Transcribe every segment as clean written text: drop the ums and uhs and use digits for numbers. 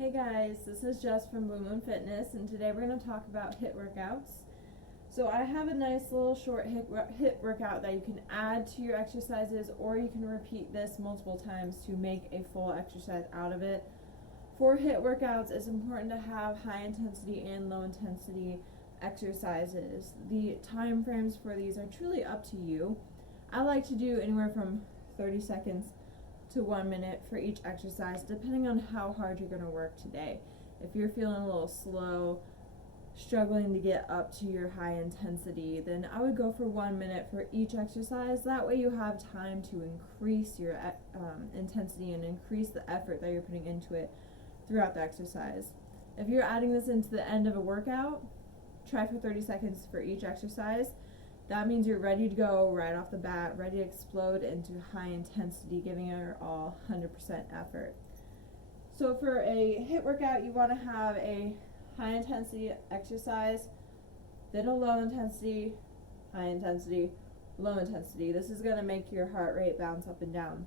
Hey guys, this is Jess from Blue Moon Fitness, and today we're going to talk about HIIT workouts. So I have a nice little short HIIT workout that you can add to your exercises, or you can repeat this multiple times to make a full exercise out of it. For HIIT workouts, it's important to have high intensity and low intensity exercises. The time frames for these are truly up to you. I like to do anywhere from 30 seconds to 1 minute for each exercise, depending on how hard you're going to work today. If you're feeling a little slow, struggling to get up to your high intensity, then I would go for 1 minute for each exercise. That way you have time to increase your intensity and increase the effort that you're putting into it throughout the exercise. If you're adding this into the end of a workout, try for 30 seconds for each exercise. That means you're ready to go right off the bat, ready to explode into high intensity, giving it your all 100% effort. So for a HIIT workout, you want to have a high intensity exercise, then a low intensity, high intensity, low intensity. This is going to make your heart rate bounce up and down.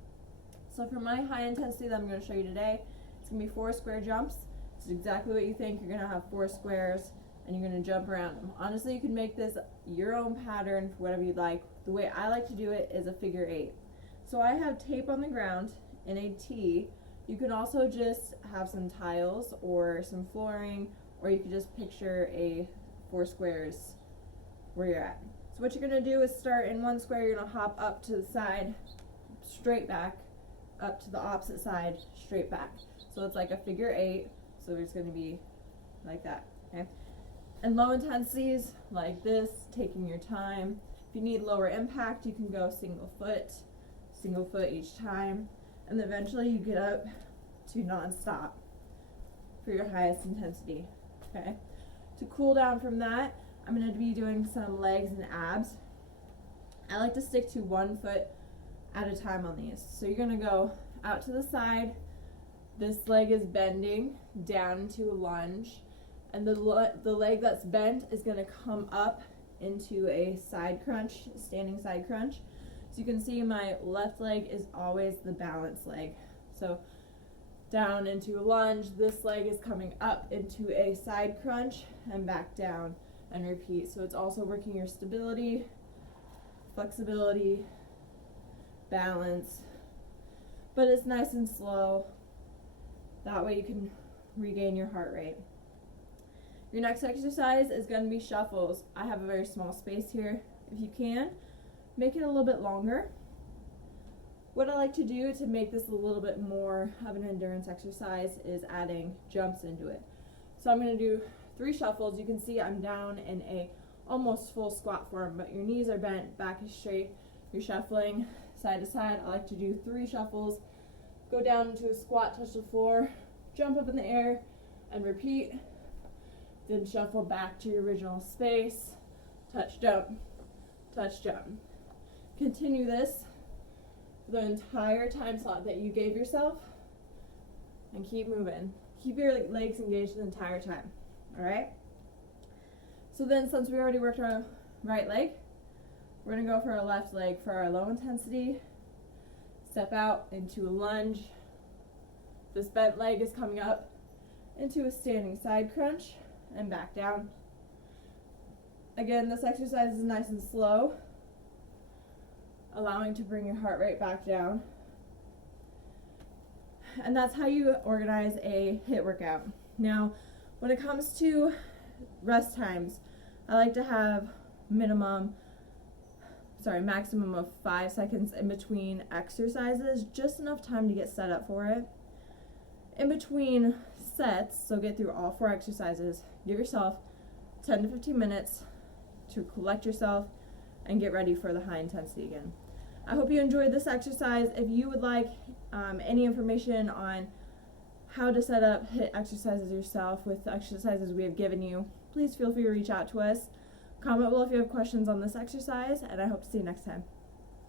So for my high intensity that I'm going to show you today, it's going to be 4 square jumps. It's exactly what you think. You're going to have 4 squares and you're going to jump around them. Honestly, you can make this your own pattern for whatever you'd like. The way I like to do it is a figure 8. So I have tape on the ground in a T. You can also just have some tiles or some flooring, or you could just picture a 4 squares where you're at. So what you're going to do is start in 1 square. You're going to hop up to the side, straight back, up to the opposite side, straight back. So it's like a figure 8. So it's going to be like that. Okay. And low intensities like this, taking your time. If you need lower impact, you can go single foot each time, and then eventually you get up to non-stop for your highest intensity. Okay. To cool down from that, I'm going to be doing some legs and abs. I like to stick to 1 foot at a time on these. So you're going to go out to the side. This leg is bending down into a lunge. And the leg that's bent is going to come up into a side crunch, standing side crunch. So you can see my left leg is always the balance leg. So down into a lunge, this leg is coming up into a side crunch and back down and repeat. So it's also working your stability, flexibility, balance, but it's nice and slow. That way you can regain your heart rate. Your next exercise is going to be shuffles. I have a very small space here. If you can, make it a little bit longer. What I like to do to make this a little bit more of an endurance exercise is adding jumps into it. So I'm going to do 3 shuffles. You can see I'm down in a almost full squat form, but your knees are bent, back is straight. You're shuffling side to side. I like to do 3 shuffles. Go down into a squat, touch the floor, jump up in the air, and repeat. Then shuffle back to your original space, touch, jump, touch, jump. Continue this for the entire time slot that you gave yourself, and keep moving. Keep your legs engaged the entire time, all right? So then, since we already worked our right leg, we're gonna go for our left leg for our low intensity. Step out into a lunge. This bent leg is coming up into a standing side crunch and back down. Again, this exercise is nice and slow, allowing to bring your heart rate back down. And that's how you organize a HIIT workout. Now, when it comes to rest times, I like to have maximum of 5 seconds in between exercises, just enough time to get set up for it. In between sets, so get through all 4 exercises, give yourself 10 to 15 minutes to collect yourself and get ready for the high intensity again. I hope you enjoyed this exercise. If you would like any information on how to set up HIIT exercises yourself with the exercises we have given you, please feel free to reach out to us. Comment below if you have questions on this exercise, and I hope to see you next time.